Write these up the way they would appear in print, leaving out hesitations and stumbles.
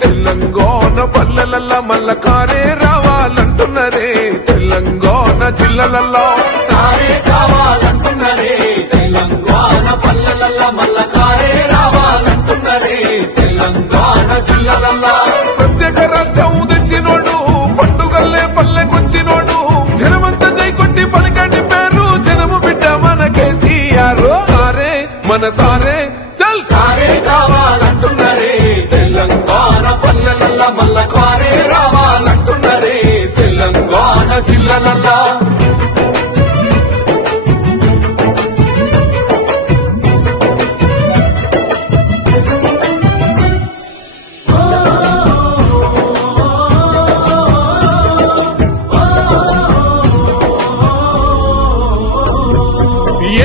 తెలంగాణ పల్లెలల్లా మల్ల కారే రావాలంటున్నరే తెలంగాణ జిల్లలల్లో సారే కావాలంటున్నరే తెలంగాణ పల్లెలల్లా మల్ల కారే రావాలంటున్నరే తెలంగాణ జిల్లలల్లో ప్రత్యేక రాష్ట్రం తెచ్చినోడు పండుగల్లే పల్లెకొచ్చినోడు జనమంతా జై కొట్టి పలికండి పేరు జనము బిడ్డ మన కేసీఆర్ సారే మన సారే చల్ సారే కావాలంటున్నరే తెలంగాణ పల్లెలల్లా మల్ల కారే రావాలంటున్నరే తెలంగాణ జిల్లలల్లో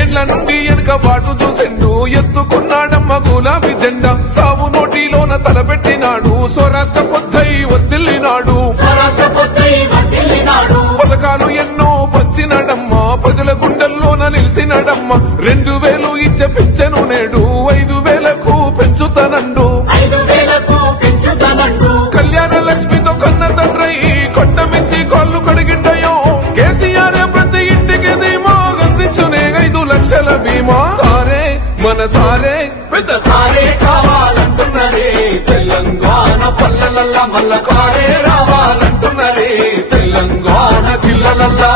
ఏళ్ల నుండి వెనుక బాటు చూసిండు ఎత్తుకున్నాడమ్మ గులాబీ జెండా సావు నోటిలోన తలపెట్టినాడు స్వరాష్ట్ర పొద్దై వదిలినాడు పథకాలు ఎన్నో పంచినాడమ్మ ప్రజల గుండెల్లోన నిలిచినాడమ్మ 2000 ఇచ్చే పింఛను నేడు 5000కు పెంచుతానండు కళ్యాణ లక్ష్మితో కన్న తండ్రై కొండ మించి కాళ్ళు కడిగిండయో కేసీఆర్ ప్రతి ఇంటికి ధీమా అందించునే 5 లక్షల బీమా సారే మన సారే పెద్ద సారే కావాలంటున్నరే తెలంగాణ పల్లెలల్లా మల్ల కారే రావాలంటున్నరే తెలంగాణ జిల్లలల్లా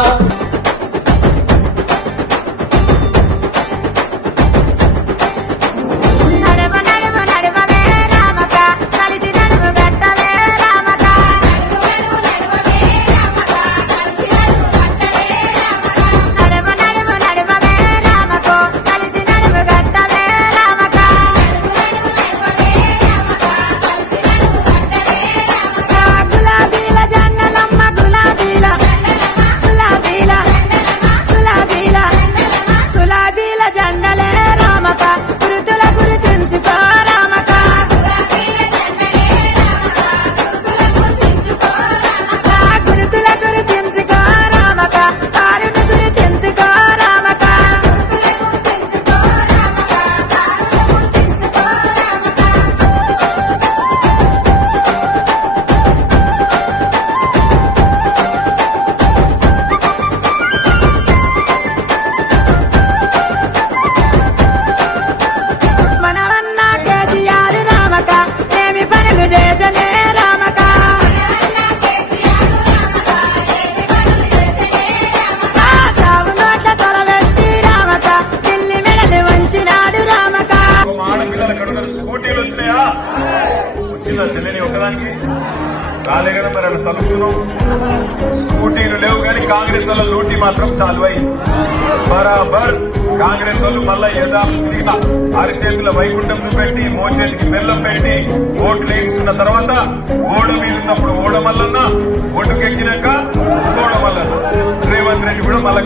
స్కూటీలు వచ్చినాయా వచ్చిందా చెల్లెని ఒకదానికి రాలే కదా మరి అలా తలుచుకున్నాం స్కూటీలు లేవు కానీ కాంగ్రెస్ వాళ్ళ లూటీ మాత్రం చాలు అయింది బరాబర్ కాంగ్రెస్ వాళ్ళు మళ్ళా యథావిధిగా అరిచేతుల వైకుంఠం పెట్టి మోచేతికి బెల్లం పెట్టి ఓట్లు వేయించుకున్న తర్వాత ఓడ మీద ఉన్నప్పుడు ఓడ మల్లన్న ఒడ్డుకెక్కినాక ఓడ మల్లన్న రేవంత్ రెడ్డి కూడా మళ్ళా